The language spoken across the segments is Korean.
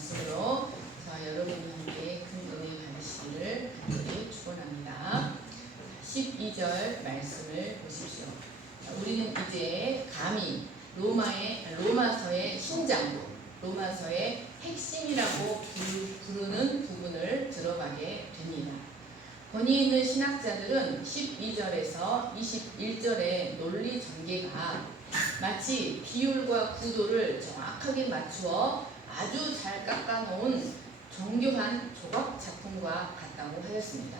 말씀으로 여러분과 함께 큰 은혜 받으시기를 간절히 축원합니다. 12절 말씀을 보십시오. 우리는 이제 감히 로마서의 신장부, 로마서의 핵심이라고 부르는 부분을 들어가게 됩니다. 권위 있는 신학자들은 12절에서 21절의 논리 전개가 마치 비율과 구도를 정확하게 맞추어 아주 잘 깎아놓은 정교한 조각 작품과 같다고 하였습니다.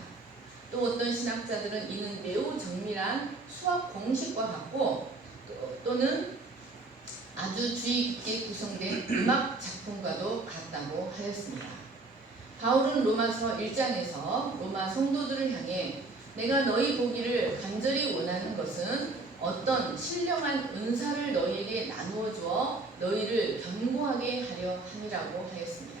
또 어떤 신학자들은 이는 매우 정밀한 수학 공식과 같고 또는 아주 주의 깊게 구성된 음악 작품과도 같다고 하였습니다. 바울은 로마서 1장에서 로마 성도들을 향해 내가 너희 보기를 간절히 원하는 것은 어떤 신령한 은사를 너희에게 나누어 주어 너희를 견고하게 하려 함이라고 하였습니다.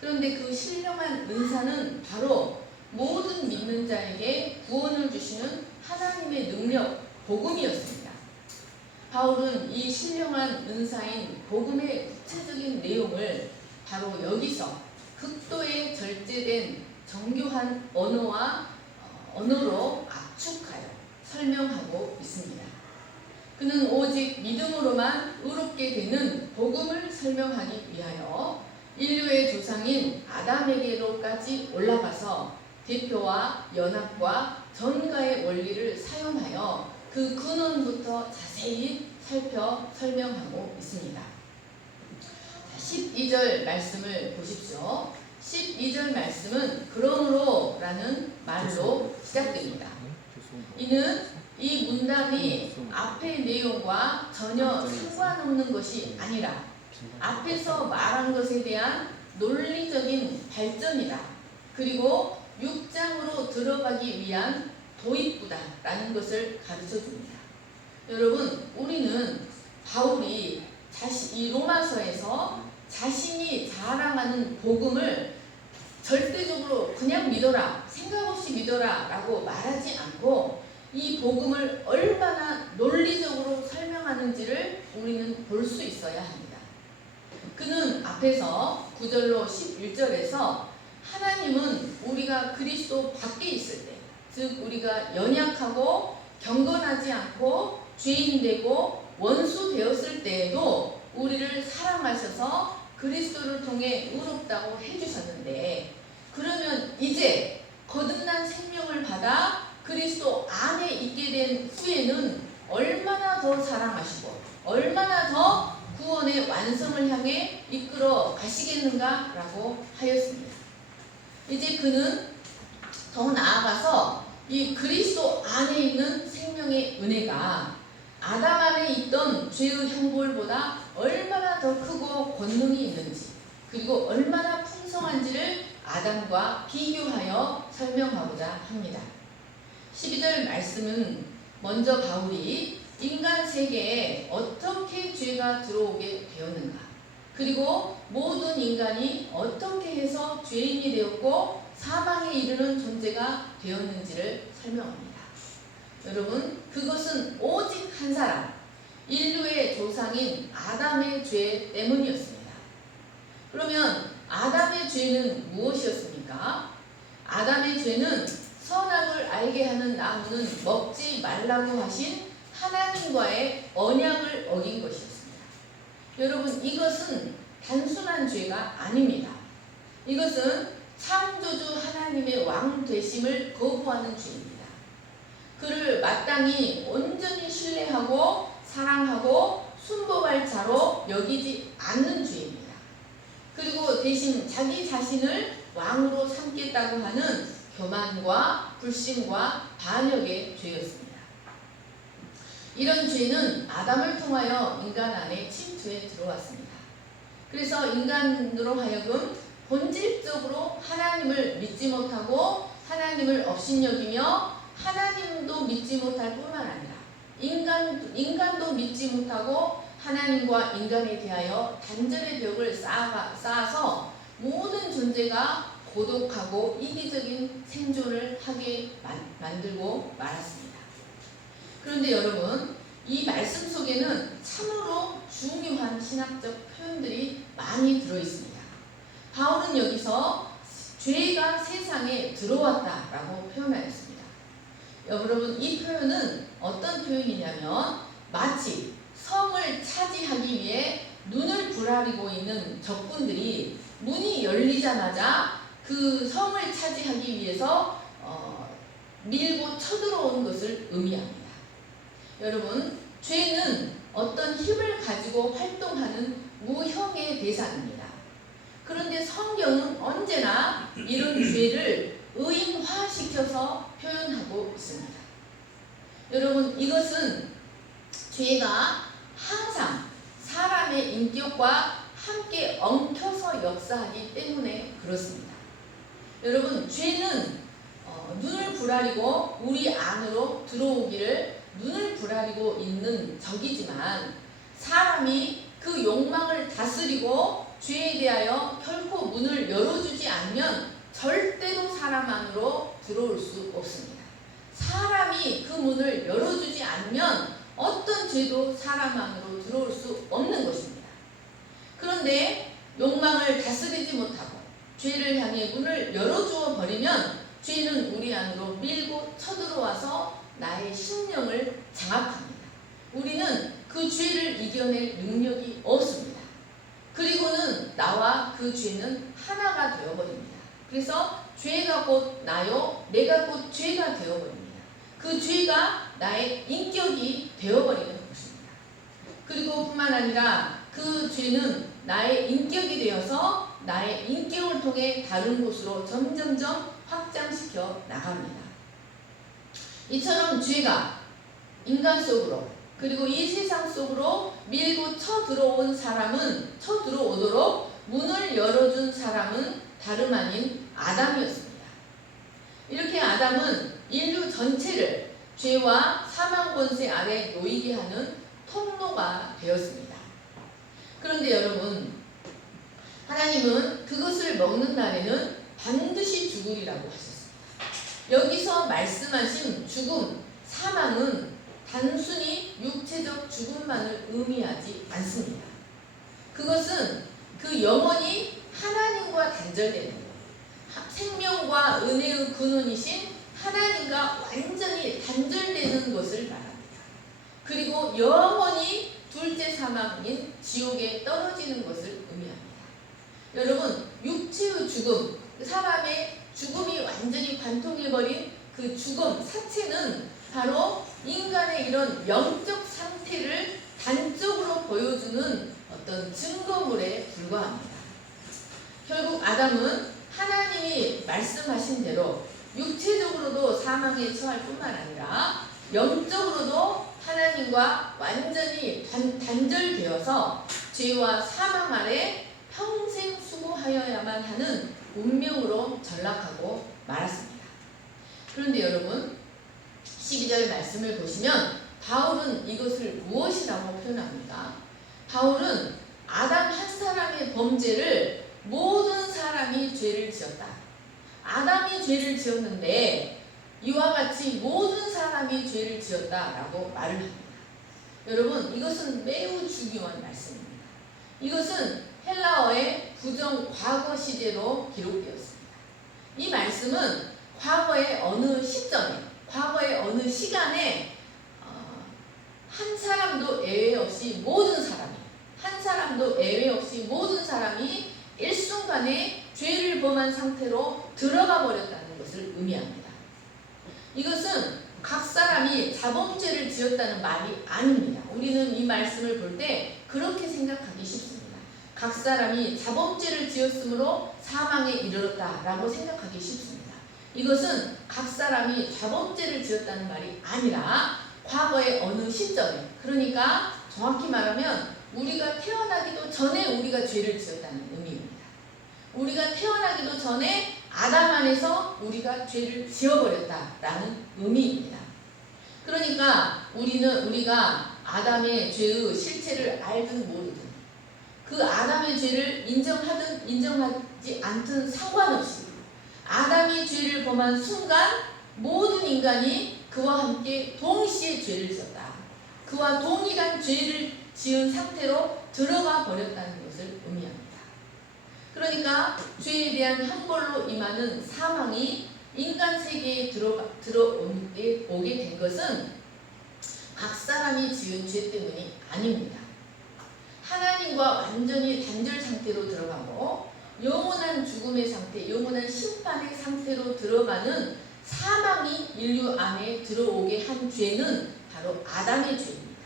그런데 그 신령한 은사는 바로 모든 믿는 자에게 구원을 주시는 하나님의 능력, 복음이었습니다. 바울은 이 신령한 은사인 복음의 구체적인 내용을 바로 여기서 극도의 절제된 정교한 언어로 압축하여 설명하고 있습니다. 그는 오직 믿음으로만 의롭게 되는 복음을 설명하기 위하여 인류의 조상인 아담에게로까지 올라가서 대표와 연합과 전가의 원리를 사용하여 그 근원부터 자세히 살펴 설명하고 있습니다. 12절 말씀을 보십시오. 12절 말씀은 그러므로 라는 말로 시작됩니다. 이는 이 문단이 앞의 내용과 전혀 상관없는 것이 아니라 앞에서 말한 것에 대한 논리적인 발전이다. 그리고 6장으로 들어가기 위한 도입부다라는 것을 가르쳐 줍니다. 여러분, 우리는 바울이 이 로마서에서 자신이 자랑하는 복음을 절대적으로 그냥 믿어라, 생각 없이 믿어라 라고 말하지 않고 이 복음을 얼마나 논리적으로 설명하는지를 우리는 볼 수 있어야 합니다. 그는 앞에서 9절로 11절에서 하나님은 우리가 그리스도 밖에 있을 때, 즉 우리가 연약하고 경건하지 않고 죄인 되고 원수 되었을 때에도 우리를 사랑하셔서 그리스도를 통해 의롭다고 해주셨는데, 그러면 이제 거듭난 생명을 받아 그리스도 안에 있게 된 후에는 얼마나 더 사랑하시고 얼마나 더 구원의 완성을 향해 이끌어 가시겠는가라고 하였습니다. 이제 그는 더 나아가서 이 그리스도 안에 있는 생명의 은혜가 아담 안에 있던 죄의 형벌보다 얼마나 더 크고 권능이 있는지, 그리고 얼마나 풍성한지를 아담과 비교하여 설명하고자 합니다. 12절 말씀은 먼저 바울이 인간 세계에 어떻게 죄가 들어오게 되었는가, 그리고 모든 인간이 어떻게 해서 죄인이 되었고 사망에 이르는 존재가 되었는지를 설명합니다. 여러분, 그것은 오직 한 사람, 인류의 조상인 아담의 죄 때문이었습니다. 그러면 아담의 죄는 무엇이었습니까? 아담의 죄는 선악을 알게 하는 나무는 먹지 말라고 하신 하나님과의 언약을 어긴 것이었습니다. 여러분, 이것은 단순한 죄가 아닙니다. 이것은 창조주 하나님의 왕 되심을 거부하는 죄입니다. 그를 마땅히 온전히 신뢰하고 사랑하고 순복할 자로 여기지 않는 죄입니다. 그리고 대신 자기 자신을 왕으로 삼겠다고 하는 교만과 불신과 반역의 죄였습니다. 이런 죄는 아담을 통하여 인간 안에 침투해 들어왔습니다. 그래서 인간으로 하여금 본질적으로 하나님을 믿지 못하고 하나님을 업신여기며 하나님도 믿지 못할 뿐만 아니라 인간도 믿지 못하고 하나님과 인간에 대하여 단절의 벽을 쌓아서 모든 존재가 고독하고 이기적인 생존을 하게 만들고 말았습니다. 그런데 여러분, 이 말씀 속에는 참으로 중요한 신학적 표현들이 많이 들어있습니다. 바울은 여기서 죄가 세상에 들어왔다라고 표현하였습니다. 여러분, 이 표현은 어떤 표현이냐면 마치 성을 차지하기 위해 눈을 부라리고 있는 적군들이 문이 열리자마자 그 성을 차지하기 위해서 밀고 쳐들어온 것을 의미합니다. 여러분, 죄는 어떤 힘을 가지고 활동하는 무형의 대상입니다. 그런데 성경은 언제나 이런 죄를 의인화시켜서 표현하고 있습니다. 여러분, 이것은 죄가 항상 사람의 인격과 함께 엉켜서 역사하기 때문에 그렇습니다. 여러분, 죄는 눈을 부라리고 우리 안으로 들어오기를 눈을 부라리고 있는 적이지만 사람이 그 욕망을 다스리고 죄에 대하여 결코 문을 열어주지 않으면 절대로 사람 안으로 들어올 수 없습니다. 사람이 그 문을 열어주지 않으면 어떤 죄도 사람 안으로 들어올 수 없는 것입니다. 그런데 욕망을 다스리지 못하고 죄를 향해 문을 열어주어 버리면 죄는 우리 안으로 밀고 쳐들어와서 나의 심령을 장악합니다. 우리는 그 죄를 이겨낼 능력이 없습니다. 그리고는 나와 그 죄는 하나가 되어버립니다. 그래서 죄가 곧 나요, 내가 곧 죄가 되어버립니다. 그 죄가 나의 인격이 되어버리는 것입니다. 그리고 뿐만 아니라 그 죄는 나의 인격이 되어서 나의 인격을 통해 다른 곳으로 점점점 확장시켜 나갑니다. 이처럼 죄가 인간 속으로 그리고 이 세상 속으로 밀고 쳐들어온 사람은 쳐들어오도록 문을 열어준 사람은 다름 아닌 아담이었습니다. 이렇게 아담은 인류 전체를 죄와 사망 권세 아래 놓이게 하는 통로가 되었습니다. 그런데 여러분, 하나님은 그것을 먹는 날에는 반드시 죽으리라고 하셨습니다. 여기서 말씀하신 죽음, 사망은 단순히 육체적 죽음만을 의미하지 않습니다. 그것은 그 영혼이 하나님과 단절되는 것, 생명과 은혜의 근원이신 하나님과 완전히 단절되는 것을 말합니다. 그리고 영원히 둘째 사망인 지옥에 떨어지는 것을 의미합니다. 여러분, 육체의 죽음, 사람의 죽음이 완전히 관통해버린 그 죽음, 사체는 바로 인간의 이런 영적 상태를 단적으로 보여주는 어떤 증거물에 불과합니다. 결국 아담은 하나님이 말씀하신 대로 육체적으로도 사망에 처할 뿐만 아니라 영적으로도 하나님과 완전히 단절되어서 죄와 사망 아래 평생 수고하여야만 하는 운명으로 전락하고 말았습니다. 그런데 여러분, 12절 말씀을 보시면 바울은 이것을 무엇이라고 표현합니까? 바울은 아담 한 사람의 범죄를 모든 사람이 죄를 지었다. 아담이 죄를 지었는데 이와 같이 모든 사람이 죄를 지었다라고 말을 합니다. 여러분, 이것은 매우 중요한 말씀입니다. 이것은 헬라어의 부정 과거 시제로 기록되었습니다. 이 말씀은 과거의 어느 시점에, 과거의 어느 시간에 한 사람도 예외 없이 모든 사람이, 한 사람도 예외 없이 모든 사람이 일순간에 죄를 범한 상태로 들어가 버렸다는 것을 의미합니다. 이것은 각 사람이 자범죄를 지었다는 말이 아닙니다. 우리는 이 말씀을 볼 때 그렇게 생각하기 쉽습니다. 각 사람이 자범죄를 지었으므로 사망에 이르렀다라고 생각하기 쉽습니다. 이것은 각 사람이 자범죄를 지었다는 말이 아니라 과거의 어느 시점에, 그러니까 정확히 말하면 우리가 태어나기도 전에 우리가 죄를 지었다는 의미입니다. 우리가 태어나기도 전에 아담 안에서 우리가 죄를 지어버렸다라는 의미입니다. 그러니까 우리가 아담의 죄의 실체를 알든 모르든 그 아담의 죄를 인정하든 인정하지 않든 상관없이 아담이 죄를 범한 순간 모든 인간이 그와 함께 동시에 죄를 지었다. 그와 동일한 죄를 지은 상태로 들어가 버렸다는 것을 의미합니다. 그러니까 범죄와 죄에 대한 형벌로 임하는 사망이 인간 세계에 들어오게 된 것은 각 사람이 지은 죄 때문이 아닙니다. 하나님과 완전히 단절 상태로 들어가고 영원한 죽음의 상태, 영원한 심판의 상태로 들어가는 사망이 인류 안에 들어오게 한 죄는 바로 아담의 죄입니다.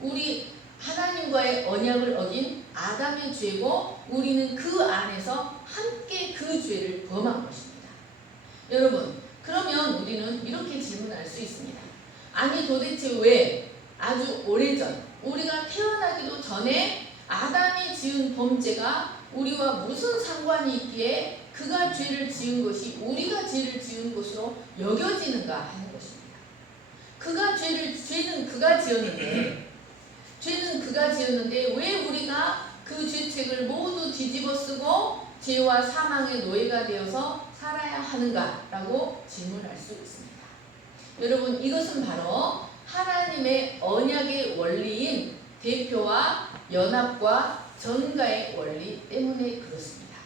우리 하나님과의 언약을 어긴 아담의 죄고 우리는 그 안에서 함께 그 죄를 범한 것입니다. 여러분, 그러면 우리는 이렇게 질문할 수 있습니다. 아니 도대체 왜 아주 오래전 우리가 태어나기도 전에 아담이 지은 범죄가 우리와 무슨 상관이 있기에 그가 죄를 지은 것이 우리가 죄를 지은 것으로 여겨지는가 하는 것입니다. 죄는 그가 지었는데 왜 우리가 그 죄책을 모두 뒤집어 쓰고 죄와 사망의 노예가 되어서 살아야 하는가라고 질문할 수 있습니다. 여러분, 이것은 바로 하나님의 언약의 원리인 대표와 연합과 전가의 원리 때문에 그렇습니다.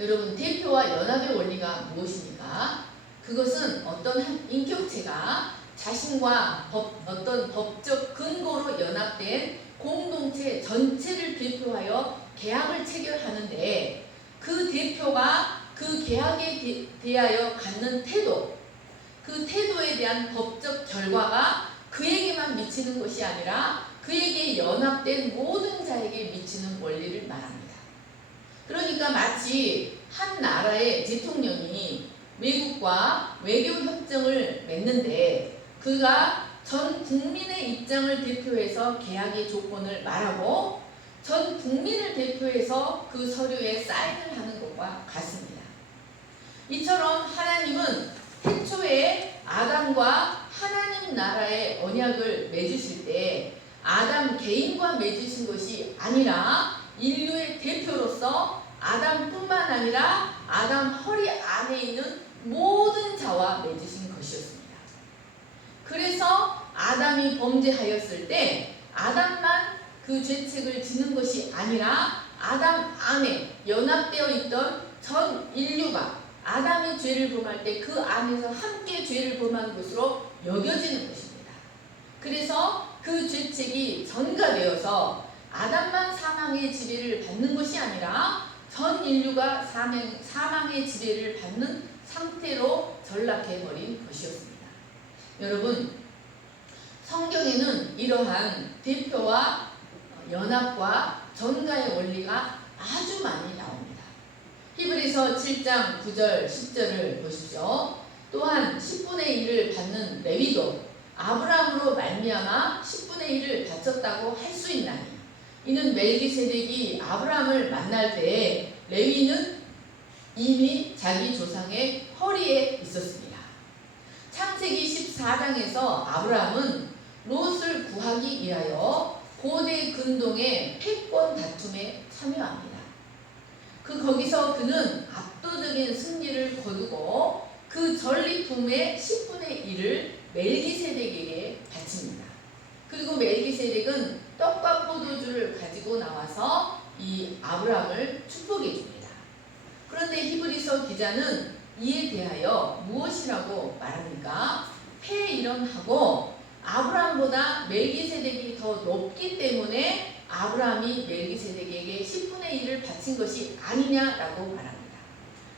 여러분, 대표와 연합의 원리가 무엇입니까? 그것은 어떤 한 인격체가 자신과 어떤 법적 근거로 연합된 공동체 전체를 대표하여 계약을 체결하는데 그 대표가 그 계약에 대하여 갖는 태도, 그 태도에 대한 법적 결과가 그에게만 미치는 것이 아니라 그에게 연합된 모든 자에게 미치는 원리를 말합니다. 그러니까 마치 한 나라의 대통령이 외국과 외교 협정을 맺는데 그가 전 국민의 입장을 대표해서 계약의 조건을 말하고 전 국민을 대표해서 그 서류에 사인을 하는 것과 같습니다. 이처럼 하나님은 태초에 아담과 하나님 나라의 언약을 맺으실 때 아담 개인과 맺으신 것이 아니라 인류의 대표로서 아담뿐만 아니라 아담 허리 안에 있는 모든 자와 맺으신 것이었습니다. 그래서 아담이 범죄하였을 때 아담만 그 죄책을 지는 것이 아니라 아담 안에 연합되어 있던 전 인류가 아담이 죄를 범할 때 그 안에서 함께 죄를 범한 것으로 여겨지는 것입니다. 그래서 그 죄책이 전가되어서 아담만 사망의 지배를 받는 것이 아니라 전 인류가 사망의 지배를 받는 상태로 전락해버린 것이었습니다. 여러분, 성경에는 이러한 대표와 연합과 전가의 원리가 아주 많이 나옵니다. 히브리서 7장 9절 10절을 보십시오. 또한 10분의 1을 받는 레위도 아브라함으로 말미암아 10분의 1을 바쳤다고 할 수 있나니 이는 멜기세덱이 아브라함을 만날 때 레위는 이미 자기 조상의 허리에 있었습니다. 창세기 14장에서 아브라함은 롯을 구하기 위하여 고대 근동의 패권 다툼에 참여합니다. 거기서 그는 압도적인 승리를 거두고 그 전리품의 10분의 1을 멜기세덱에게 바칩니다. 그리고 멜기세덱은 떡과 포도주를 가지고 나와서 이 아브라함을 축복해 줍니다. 그런데 히브리서 기자는 이에 대하여 무엇이라고 말합니까? 폐일원하고 아브라함보다 멜기세덱이 더 높기 때문에 아브라함이 멜기세덱에게 10분의 1을 바친 것이 아니냐라고 말합니다.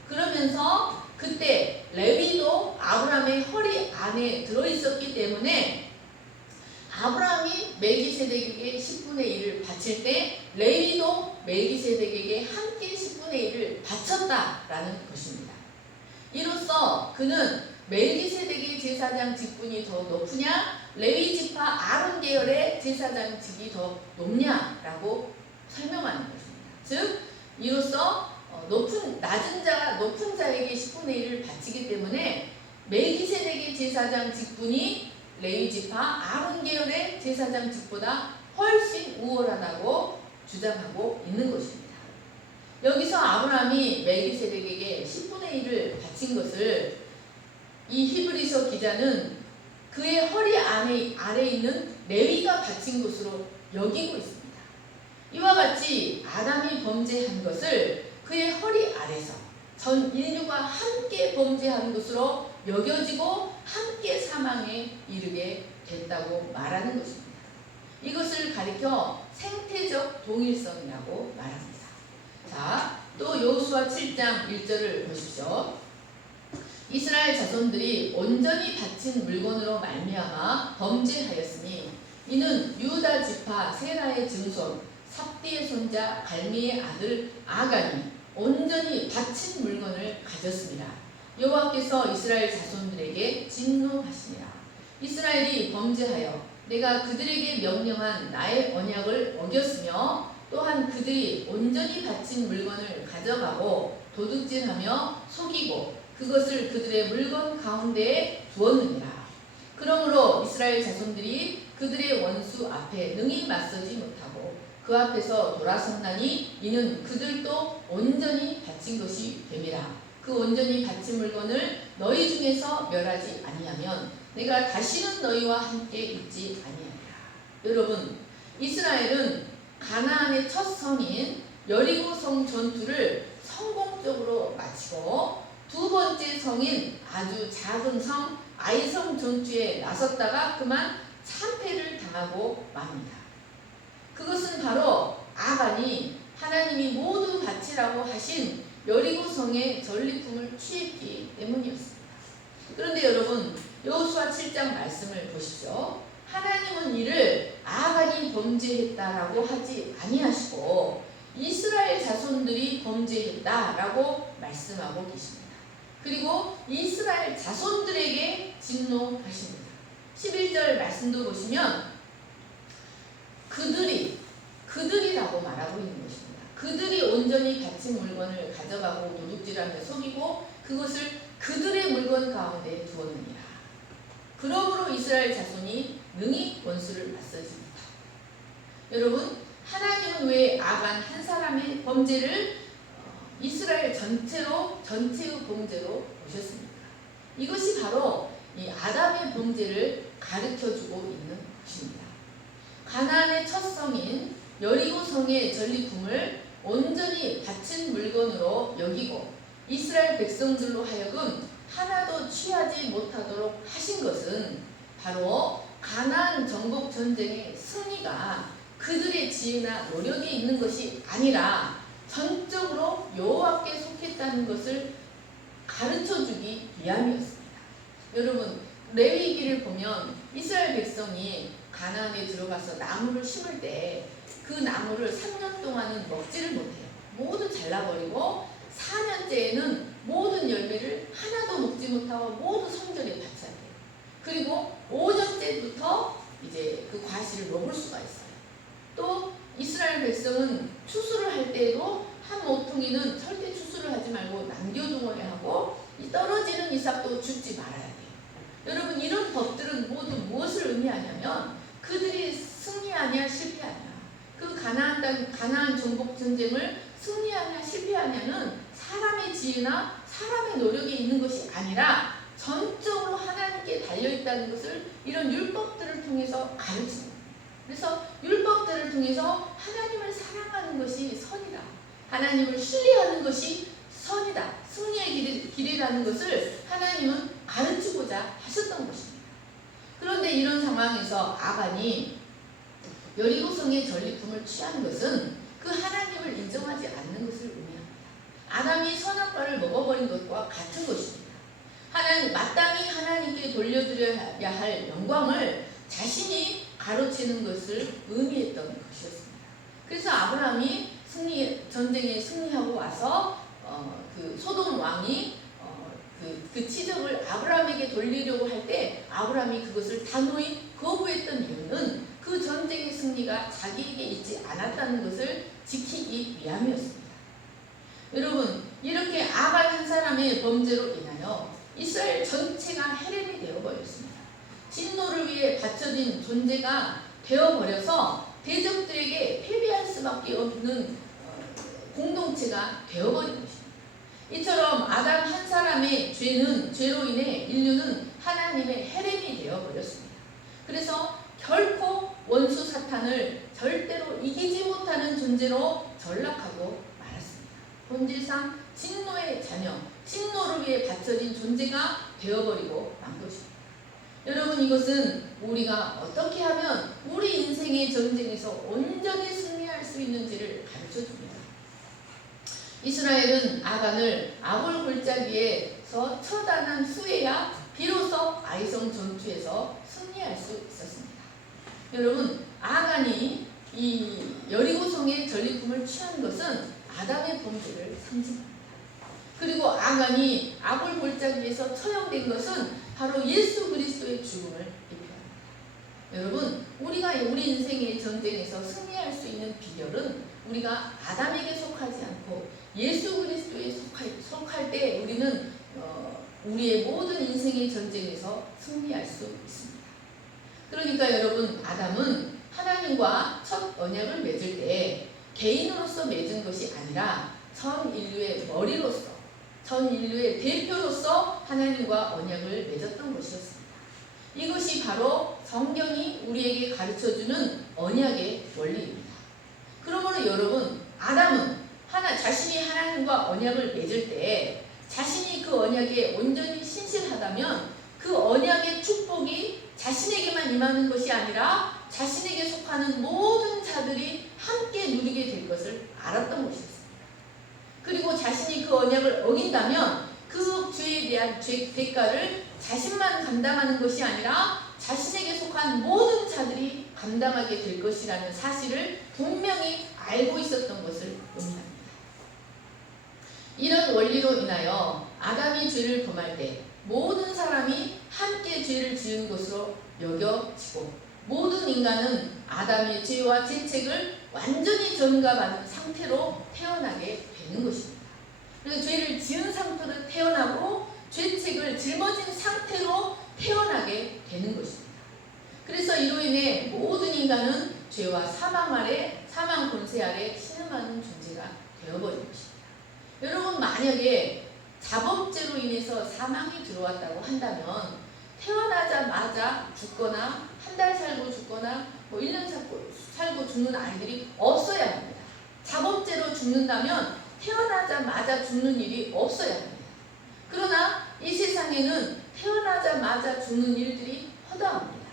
그러면서 그때 레위도 아브라함의 허리 안에 들어있었기 때문에 아브라함이 멜기세덱에게 10분의 1을 바칠 때 레위도 멜기세덱에게 함께 10분의 1을 바쳤다라는 것입니다. 이로써 그는 멜기세덱의 제사장 직분이 더 높으냐 레위 지파 아론 계열의 제사장직이 더 높냐라고 설명하는 것입니다. 즉 이로써 낮은 자가 높은 자에게 10분의 1을 바치기 때문에 멜기세덱의 제사장 직분이 레위 지파 아론 계열의 제사장 직보다 훨씬 우월하다고 주장하고 있는 것입니다. 여기서 아브라함이 멜기세덱에게 10분의 1을 바친 것을 이 히브리서 기자는 그의 허리 아래 있는 레위가 바친 것으로 여기고 있습니다. 이와 같이 아담이 범죄한 것을 그의 허리 아래서 전 인류가 함께 범죄한 것으로 여겨지고 함께 사망에 이르게 됐다고 말하는 것입니다. 이것을 가리켜 생태적 동일성이라고 말합니다. 자, 또 여호수아 7장 1절을 보십시오. 이스라엘 자손들이 온전히 바친 물건으로 말미암아 범죄하였으니 이는 유다 지파 세라의 증손 삽디의 손자 갈미의 아들 아간이 온전히 바친 물건을 가졌습니다. 여호와께서 이스라엘 자손들에게 진노하시니라. 이스라엘이 범죄하여 내가 그들에게 명령한 나의 언약을 어겼으며 또한 그들이 온전히 바친 물건을 가져가고 도둑질하며 속이고 그것을 그들의 물건 가운데에 두었느니라. 그러므로 이스라엘 자손들이 그들의 원수 앞에 능히 맞서지 못하고 그 앞에서 돌아섰나니 이는 그들도 온전히 바친 것이 됨이라. 그 온전히 바친 물건을 너희 중에서 멸하지 아니하면 내가 다시는 너희와 함께 있지 아니하리라. 여러분, 이스라엘은 가나안의 첫 성인 여리고 성 전투를 성공적으로 마치고 두 번째 성인 아주 작은 성 아이성 전투에 나섰다가 그만 참패를 당하고 맙니다. 그것은 바로 아간이 하나님이 모두 바치라고 하신 여리고 성의 전리품을 취했기 때문이었습니다. 그런데 여러분, 여호수아 7장 말씀을 보십시오. 하나님은 이를 아간이 범죄했다라고 하지 아니하시고 이스라엘 자손들이 범죄했다라고 말씀하고 계십니다. 그리고 이스라엘 자손들에게 진노하십니다. 11절 말씀도 보시면 그들이라고 말하고 있는 것입니다. 그들이 온전히 바친 물건을 가져가고 도둑질하며 속이고 그것을 그들의 물건 가운데 두었느니라. 그러므로 이스라엘 자손이 능히 원수를 맞서지 못하고. 여러분, 하나님은 왜 아간 한 사람의 범죄를 이스라엘 전체의 범죄로 보셨습니까? 이것이 바로 이 아담의 범죄를 가르쳐주고 있는 것입니다. 가나안의 첫 성인 여리고 성의 전리품을 온전히 바친 물건으로 여기고 이스라엘 백성들로 하여금 하나도 취하지 못하도록 하신 것은 바로 가나안 정복 전쟁의 승리가 그들의 지혜나 노력에 있는 것이 아니라 전적으로 여호와께 속했다는 것을 가르쳐주기 위함이었습니다. 여러분, 레위기를 보면 이스라엘 백성이 가나안에 들어가서 나무를 심을 때 그 나무를 3년 동안은 먹지를 못해요. 모두 잘라버리고 4년째에는 모든 열매를 하나도 먹지 못하고 모두 성전에 바쳐야 돼요. 그리고 5년째부터 이제 그 과실을 먹을 수가 있어요. 또 이스라엘 백성은 추수를 할 때에도 한 모퉁이는 절대 추수를 하지 말고 남겨두어야 하고 이 떨어지는 이삭도 줍지 말아야 돼요. 여러분, 이런 법들은 모두 무엇을 의미하냐면 그들이 승리하냐 실패하냐, 그 가나안 정복 전쟁을 승리하냐 실패하냐는 사람의 지혜나 사람의 노력에 있는 것이 아니라 전적으로 하나님께 달려있다는 것을 이런 율법들을 통해서 가르칩니다. 그래서 율법들을 통해서 하나님을 사랑하는 것이 선이다, 하나님을 신뢰하는 것이 선이다, 승리의 길이라는 것을 하나님은 가르치고자 하셨던 것입니다. 그런데 이런 상황에서 아간이 여리고성의 전리품을 취한 것은 그 하나님을 인정하지 않는 것을 의미합니다. 아담이 선악과를 먹어버린 것과 같은 것입니다. 마땅히 하나님께 돌려드려야 할 영광을 자신이 가로채는 것을 의미했던 것이었습니다. 그래서 아브라함이 전쟁에 승리하고 와서 그 소돔 왕이 그 치적을 아브라함에게 돌리려고 할 때 아브라함이 그것을 단호히 거부했던 이유는 그 전쟁의 승리가 자기에게 있지 않았다는 것을 지키기 위함이었습니다. 여러분, 이렇게 아간 한 사람의 범죄로 인하여 이스라엘 전체가 헤렘이 되어버렸습니다. 진노를 위해 바쳐진 존재가 되어버려서 대적들에게 패배할 수밖에 없는 공동체가 되어버린 것입니다. 이처럼 아담 한 사람의 죄로 인해 인류는 하나님의 헤렘이 되어버렸습니다. 그래서 결코 원수 사탄을 절대로 이기지 못하는 존재로 전락하고 말았습니다. 본질상 진노의 자녀, 진노를 위해 바쳐진 존재가 되어버리고 만 것입니다. 여러분, 이것은 우리가 어떻게 하면 우리 인생의 전쟁에서 온전히 승리할 수 있는지를 가르쳐줍니다. 이스라엘은 아간을 아골 골짜기에서 처단한 후에야 비로소 아이성 전투에서 승리할 수 있었습니다. 여러분, 아간이 이 여리고성의 전리품을 취한 것은 아담의 범죄를 상징합니다. 그리고 아간이 아골 골짜기에서 처형된 것은 바로 예수 그리스도의 죽음을 대표합니다. 여러분, 우리가 우리 인생의 전쟁에서 승리할 수 있는 비결은 우리가 아담에게 속하지 않고 예수 그리스도에 속할 때 우리는 우리의 모든 인생의 전쟁에서 승리할 수 있습니다. 그러니까 여러분, 아담은 하나님과 첫 언약을 맺을 때 개인으로서 맺은 것이 아니라 전 인류의 머리로서, 전 인류의 대표로서 하나님과 언약을 맺었던 것이었습니다. 이것이 바로 성경이 우리에게 가르쳐주는 언약의 원리입니다. 그러므로 여러분, 아담은 자신이 하나님과 언약을 맺을 때 자신이 그 언약에 온전히 신실하다면 그 언약의 축복이 자신에게만 임하는 것이 아니라 자신에게 속하는 모든 자들이 함께 누리게 될 것을 알았던 것이었습니다. 그리고 자신이 그 언약을 어긴다면 그 죄에 대한 대가를 자신만 감당하는 것이 아니라 자신에게 속한 모든 자들이 감당하게 될 것이라는 사실을 분명히 알고 있었던 것을 의미합니다. 이런 원리로 인하여 아담이 죄를 범할 때 모든 사람이 함께 죄를 지은 것으로 여겨지고 모든 인간은 아담의 죄와 죄책을 완전히 전가받은 상태로 태어나게 되는 것입니다. 그래서 죄를 지은 상태로 태어나고 죄책을 짊어진 상태로 태어나게 되는 것입니다. 그래서 이로 인해 모든 인간은 죄와 사망 아래, 사망 권세 아래 신음하는 존재가 되어버린 것입니다. 여러분, 만약에 자범죄로 인해서 사망이 들어왔다고 한다면 태어나자마자 죽거나 한 달 살고 죽거나 1년 살고 죽는 아이들이 없어야 합니다. 자범죄로 죽는다면 태어나자마자 죽는 일이 없어야 합니다. 그러나 이 세상에는 태어나자마자 죽는 일들이 허다합니다.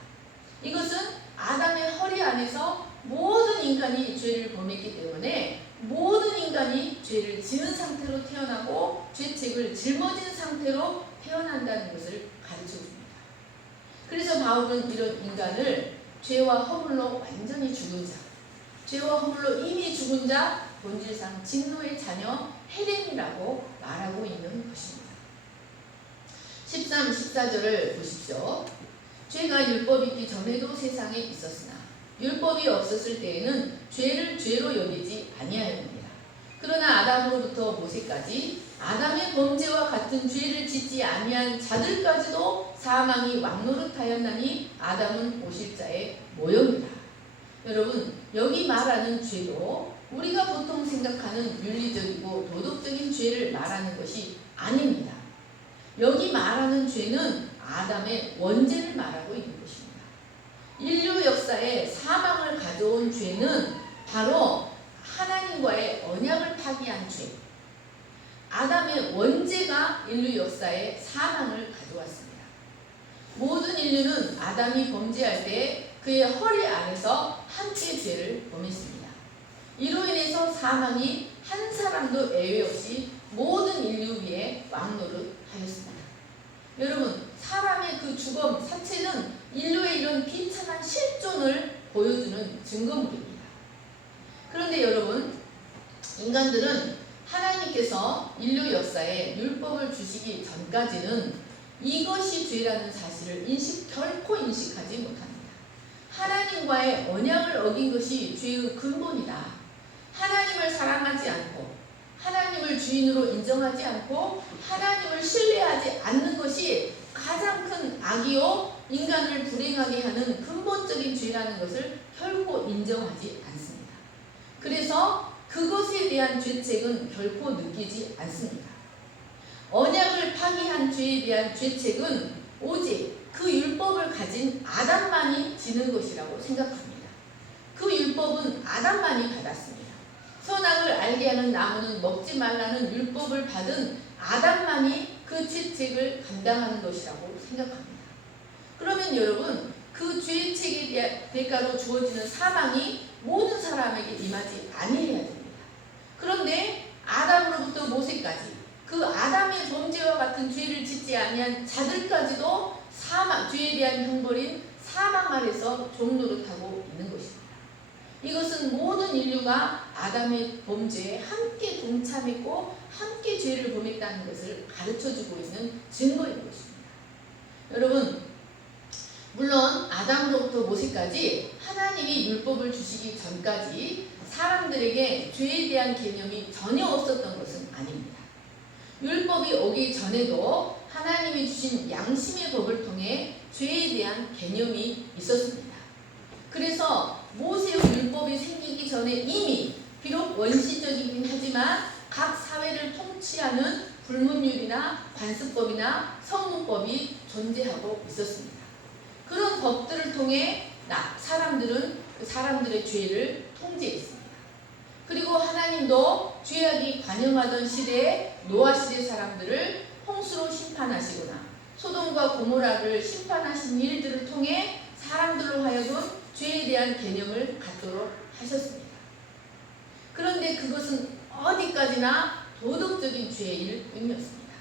이것은 아담의 허리 안에서 모든 인간이 죄를 범했기 때문에 모든 인간이 죄를 지은 상태로 태어나고 죄책을 짊어진 상태로 태어난다는 것을 가르쳐줍니다. 그래서 바울은 이런 인간을 죄와 허물로 완전히 죽은 자, 죄와 허물로 이미 죽은 자, 본질상 진노의 자녀 헬렘이라고 말하고 있는 것입니다. 13, 14절을 보십시오. 죄가 율법이 있기 전에도 세상에 있었으나 율법이 없었을 때에는 죄를 죄로 여기지 아니하였느니라. 그러나 아담으로부터 모세까지 아담의 범죄와 같은 죄를 짓지 아니한 자들까지도 사망이 왕노릇하였나니 아담은 오실 자의 모형이다. 여러분, 여기 말하는 죄도 우리가 보통 생각하는 윤리적이고 도덕적인 죄를 말하는 것이 아닙니다. 여기 말하는 죄는 아담의 원죄를 말하고 있는 것입니다. 인류 역사에 사망을 가져온 죄는 바로 하나님과의 언약을 파기한 죄, 아담의 원죄가 인류 역사에 사망을 가져왔습니다. 모든 인류는 아담이 범죄할 때 그의 허리 아래서 함께 죄를 범했습니다. 이로 인해서 사망이 한 사람도 예외 없이 모든 인류 위에 왕노릇하였습니다. 여러분, 사람의 그 죽음, 사체는 인류의 이런 비참한 실존을 보여주는 증거물입니다. 그런데 여러분, 인간들은 하나님께서 인류 역사에 율법을 주시기 전까지는 이것이 죄라는 사실을 결코 인식하지 못합니다. 하나님과의 언약을 어긴 것이 죄의 근본이다. 하나님을 사랑하지 않고 하나님을 주인으로 인정하지 않고 하나님을 신뢰하지 않는 것이 가장 큰 악이요 인간을 불행하게 하는 근본적인 죄라는 것을 결코 인정하지 않습니다. 그래서 그것에 대한 죄책은 결코 느끼지 않습니다. 언약을 파기한 죄에 대한 죄책은 오직 그 율법을 가진 아담만이 지는 것이라고 생각합니다. 그 율법은 아담만이 받았습니다. 선악을 알게 자기하는 나무는 먹지 말라는 율법을 받은 아담만이 그 죄책을 감당하는 것이라고 생각합니다. 그러면 여러분, 그 죄의 책에 대가로 주어지는 사망이 모든 사람에게 임하지 아니해야 됩니다. 그런데 아담으로부터 모세까지 그 아담의 범죄와 같은 죄를 짓지 아니한 자들까지도 죄에 대한 형벌인 사망 아래서 종노릇하고 있는 것입니다. 이것은 모든 인류가 아담의 범죄에 함께 동참했고 함께 죄를 범했다는 것을 가르쳐주고 있는 증거인 것입니다. 여러분, 물론 아담으로부터 모세까지 하나님이 율법을 주시기 전까지 사람들에게 죄에 대한 개념이 전혀 없었던 것은 아닙니다. 율법이 오기 전에도 하나님이 주신 양심의 법을 통해 죄에 대한 개념이 있었습니다. 그래서 모세의 율법이 생기기 전에 이미 비록 원시적이긴 하지만 각 사회를 통치하는 불문율이나 관습법이나 성문법이 존재하고 있었습니다. 그런 법들을 통해 사람들은 사람들의 죄를 통제했습니다. 그리고 하나님도 죄악이 관영하던 시대에 노아 시대 사람들을 홍수로 심판하시거나 소돔과 고모라를 심판하신 일들을 통해 사람들로 하여금 죄에 대한 개념을 갖도록 하셨습니다. 그런데 그것은 어디까지나 도덕적인 죄일 뿐이었습니다.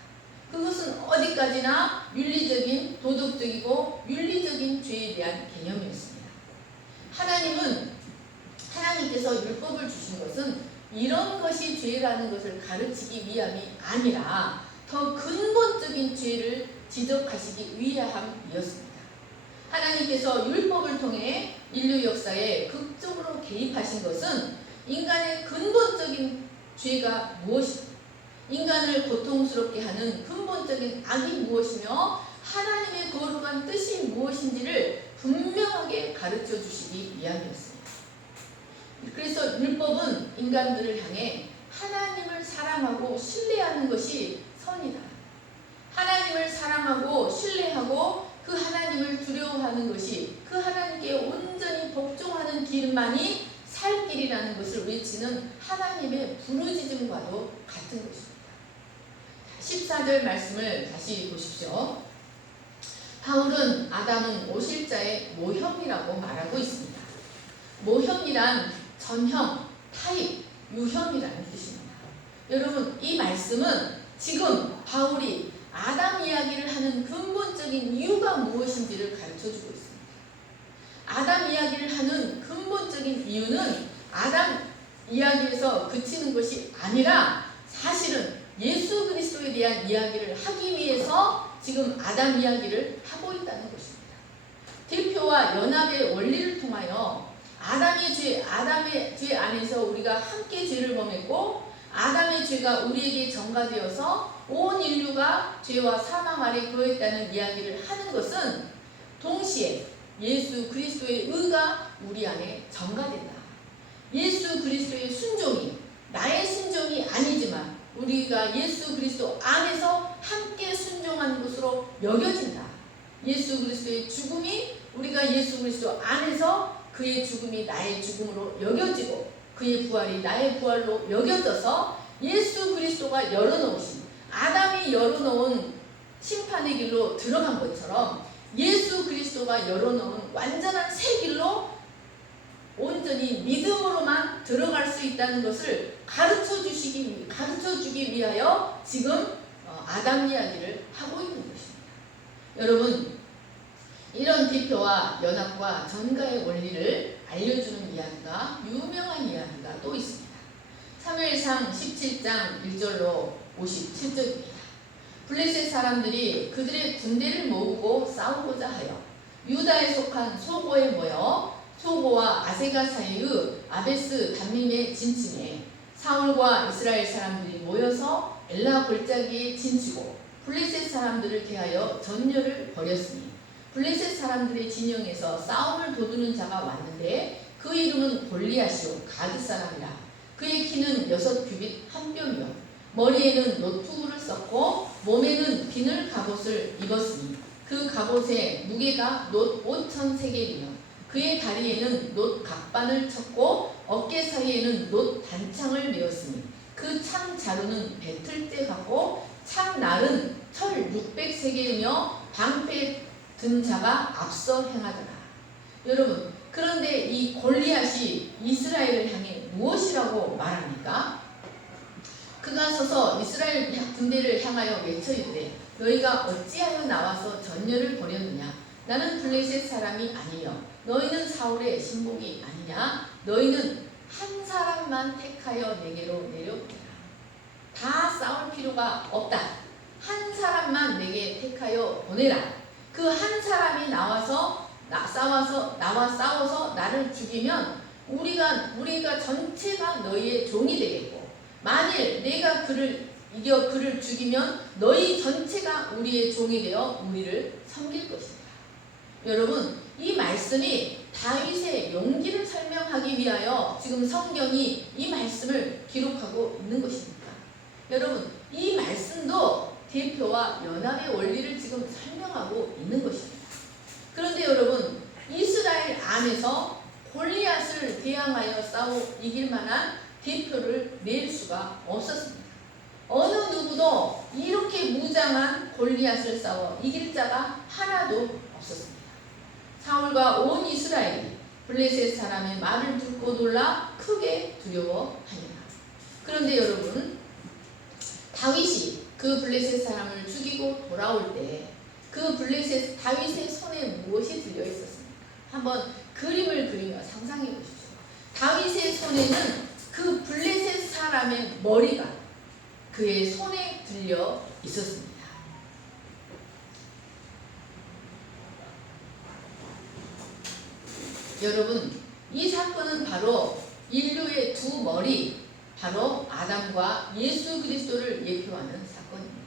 그것은 어디까지나 윤리적인, 도덕적이고 윤리적인 죄에 대한 개념이었습니다. 하나님께서 율법을 주신 것은 이런 것이 죄라는 것을 가르치기 위함이 아니라 더 근본적인 죄를 지적하시기 위함이었습니다. 하나님께서 율법을 통해 인류 역사에 극적으로 개입하신 것은 인간의 근본적인 죄가 무엇이며 인간을 고통스럽게 하는 근본적인 악이 무엇이며 하나님의 거룩한 뜻이 무엇인지를 분명하게 가르쳐 주시기 위함이었습니다. 그래서 율법은 인간들을 향해 하나님을 사랑하고 신뢰하는 것이 선이다. 하나님을 사랑하고 신뢰하고 그 하나님을 두려워하는 것이 그 하나님께 온전히 복종하는 길만이 살 길이라는 것을 외치는 하나님의 부르짖음과도 같은 것입니다. 14절 말씀을 다시 보십시오. 바울은 아담은 오실자의 모형이라고 말하고 있습니다. 모형이란 전형, 타입, 유형이라는 뜻입니다. 여러분, 이 말씀은 지금 바울이 아담 이야기를 하는 근본적인 이유가 무엇인지를 가르쳐주고 있습니다. 아담 이야기를 하는 근본적인 이유는 아담 이야기에서 그치는 것이 아니라 사실은 예수 그리스도에 대한 이야기를 하기 위해서 지금 아담 이야기를 하고 있다는 것입니다. 대표와 연합의 원리를 통하여 아담의 죄 안에서 우리가 함께 죄를 범했고 아담의 죄가 우리에게 전가되어서 온 인류가 죄와 사망 아래 거했다는 이야기를 하는 것은 동시에 예수 그리스도의 의가 우리 안에 전가된다. 예수 그리스도의 순종이 나의 순종이 아니지만 우리가 예수 그리스도 안에서 함께 순종하는 것으로 여겨진다. 예수 그리스도의 죽음이 우리가 예수 그리스도 안에서 그의 죽음이 나의 죽음으로 여겨지고 그의 부활이 나의 부활로 여겨져서 예수 그리스도가 열어놓으신 아담이 열어놓은 심판의 길로 들어간 것처럼 예수 그리스도가 열어놓은 완전한 새 길로 온전히 믿음으로만 들어갈 수 있다는 것을 가르쳐주기 위하여 지금 아담 이야기를 하고 있는 것입니다. 여러분, 이런 대표와 연합과 전가의 원리를 알려주는 이야기가 유명한 이야기가 또 있습니다. 사무엘상 17장 1절로 57절입니다. 블레셋 사람들이 그들의 군대를 모으고 싸우고자 하여 유다에 속한 소고에 모여 소고와 아세가 사이의 아베스 담밈에 진침해 사울과 이스라엘 사람들이 모여서 엘라 골짜기에 진치고 블레셋 사람들을 대하여 전열을 벌였으니 블레셋 사람들의 진영에서 싸움을 도두는 자가 왔는데 그 이름은 골리앗이요 가드 사람이라. 그의 키는 6규빗 한 뼘이요 머리에는 노투구를 썼고 몸에는 비늘 갑옷을 입었으니 그 갑옷의 무게가 놋 5,000세겔이며 그의 다리에는 놋 각반을 쳤고 어깨 사이에는 놋 단창을 메었으니 그 창 자루는 배틀 때 갖고 창날은 철 600세겔이며 방패 든 자가 앞서 행하더라. 여러분, 그런데 이 골리앗이 이스라엘을 향해 무엇이라고 말합니까? 그가 서서 이스라엘 군대를 향하여 외쳐이르되 너희가 어찌하여 나와서 전열을 벌였느냐? 나는 블레셋 사람이 아니며 너희는 사울의 신복이 아니냐? 너희는 한 사람만 택하여 내게로 내려오라. 다 싸울 필요가 없다. 한 사람만 내게 택하여 보내라. 그 한 사람이 싸워서 나를 죽이면 우리가 전체가 너희의 종이 되겠고, 만일 내가 그를 죽이면 너희 전체가 우리의 종이 되어 우리를 섬길 것입니다. 여러분, 이 말씀이 다윗의 용기를 설명하기 위하여 지금 성경이 이 말씀을 기록하고 있는 것입니다. 여러분, 이 말씀도 대표와 연합의 원리를 지금 설명하고 있는 것입니다. 그런데 여러분, 이스라엘 안에서 골리앗을 대항하여 싸워 이길 만한 대표를 낼 수가 없었습니다. 어느 누구도 이렇게 무장한 골리앗을 싸워 이길 자가 하나도 없었습니다. 사울과 온 이스라엘이 블레셋 사람의 말을 듣고 놀라 크게 두려워하니라. 그런데 여러분, 다윗이 그 블레셋 사람을 죽이고 돌아올 때 그 다윗의 손에 무엇이 들려 있었습니까? 한번 그림을 그리며 상상해 보십시오. 다윗의 손에는 그 블레셋 사람의 머리가 그의 손에 들려 있었습니다. 여러분, 이 사건은 바로 인류의 두 머리, 바로 아담과 예수 그리스도를 예표하는 사건입니다.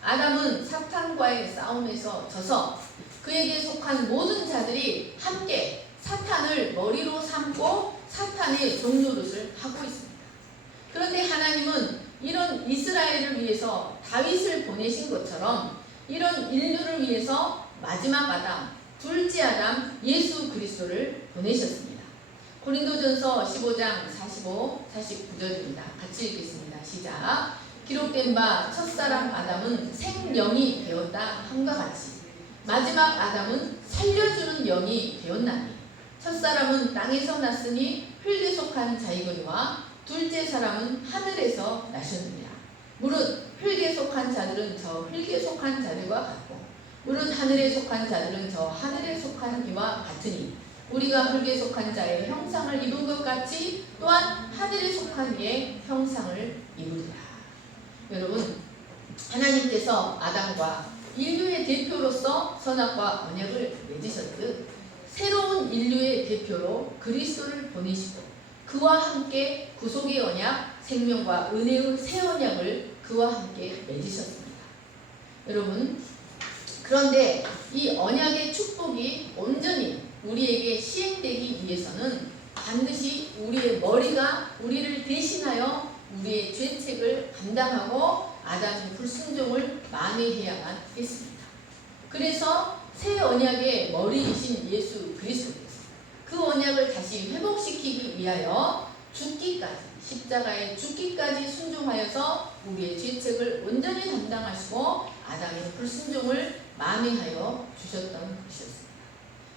아담은 사탄과의 싸움에서 져서 그에게 속한 모든 자들이 함께 사탄을 머리로 삼고 사탄의 종노릇을 하고 있습니다. 그런데 하나님은 이런 이스라엘을 위해서 다윗을 보내신 것처럼 이런 인류를 위해서 마지막 아담, 둘째 아담 예수 그리스도를 보내셨습니다. 고린도전서 15장 45, 49절입니다. 같이 읽겠습니다. 시작. 기록된 바 첫사람 아담은 생명이 되었다 함과 같이 마지막 아담은 살려주는 영이 되었나니 첫사람은 땅에서 났으니 흙에 속한 자이거니와 둘째 사람은 하늘에서 나셨느니라. 무릇 흙에 속한 자들은 저 흙에 속한 자들과 같고 무릇 하늘에 속한 자들은 저 하늘에 속한 이와 같으니 우리가 흙에 속한 자의 형상을 입은 것 같이 또한 하늘에 속한 이의 형상을 입으리라. 여러분, 하나님께서 아담과 인류의 대표로서 선악과 언약을 맺으셨듯 새로운 인류의 대표로 그리스도를 보내시고 그와 함께 구속의 언약, 생명과 은혜의 새 언약을 그와 함께 맺으셨습니다. 여러분, 그런데 이 언약의 축복이 온전히 우리에게 시행되기 위해서는 반드시 우리의 머리가 우리를 대신하여 우리의 죄책을 감당하고 아담의 불순종을 만회해야만 했습니다. 그래서 새 언약의 머리이신 예수 그리스도께서 그 언약을 다시 회복시키기 위하여 죽기까지, 십자가에 죽기까지 순종하여서 우리의 죄책을 온전히 담당하시고 아담의 불순종을 만회하여 주셨던 것이었습니다.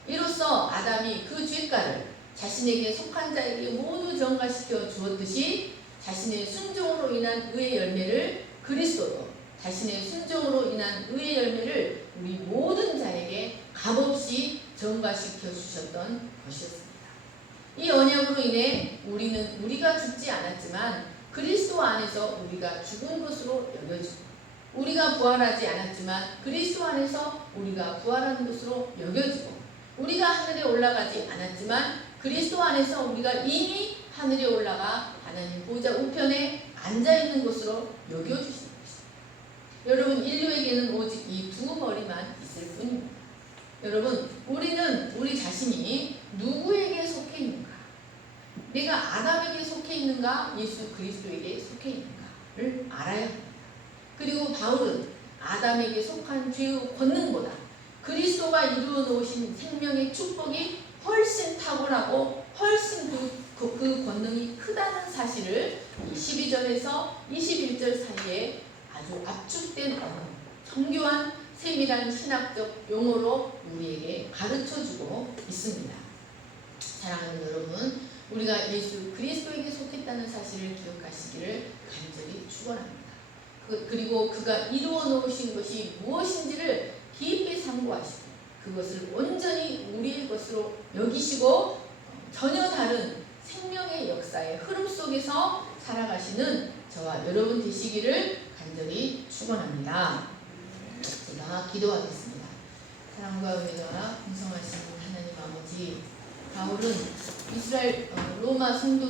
이로써 아담이 그 죄가를 자신에게 속한 자에게 모두 전가시켜 주었듯이 자신의 순종으로 인한 의의 열매를 그리스도로 자신의 순종으로 인한 의의 열매를 우리 모든 자에게 값없이 전가시켜 주셨던 것이었습니다. 이 언약으로 인해 우리가 죽지 않았지만 그리스도 안에서 우리가 죽은 것으로 여겨지고 우리가 부활하지 않았지만 그리스도 안에서 우리가 부활하는 것으로 여겨지고 우리가 하늘에 올라가지 않았지만 그리스도 안에서 우리가 이미 하늘에 올라가 하나님 보좌 우편에 앉아있는 것으로 여겨주시는 것입니다. 여러분, 인류에게는 오직 이 두 머리만 있을 뿐입니다. 여러분, 우리는 우리 자신이 누구에게 속해 있는가? 내가 아담에게 속해 있는가? 예수 그리스도에게 속해 있는가를 알아야 합니다. 그리고 바울은 아담에게 속한 죄의 권능보다 그리스도가 이루어 놓으신 생명의 축복이 훨씬 탁월하고 훨씬 그 권능이 크다는 사실을 12절에서 21절 사이에 아주 압축된 언어, 정교한 세밀한 신학적 용어로 우리에게 가르쳐주고 있습니다. 사랑하는 여러분, 우리가 예수 그리스도에게 속했다는 사실을 기억하시기를 간절히 축원합니다. 그리고 그가 이루어 놓으신 것이 무엇인지를 깊이 상고하시고 그것을 온전히 우리의 것으로 여기시고 전혀 다른 생명의 역사의 흐름 속에서 살아가시는 저와 여러분 되시기를 간절히 축원합니다. 제가 기도하겠습니다. 사랑과 은혜가 풍성하신 하나님 아버지, 바울은 이스라엘 로마 성도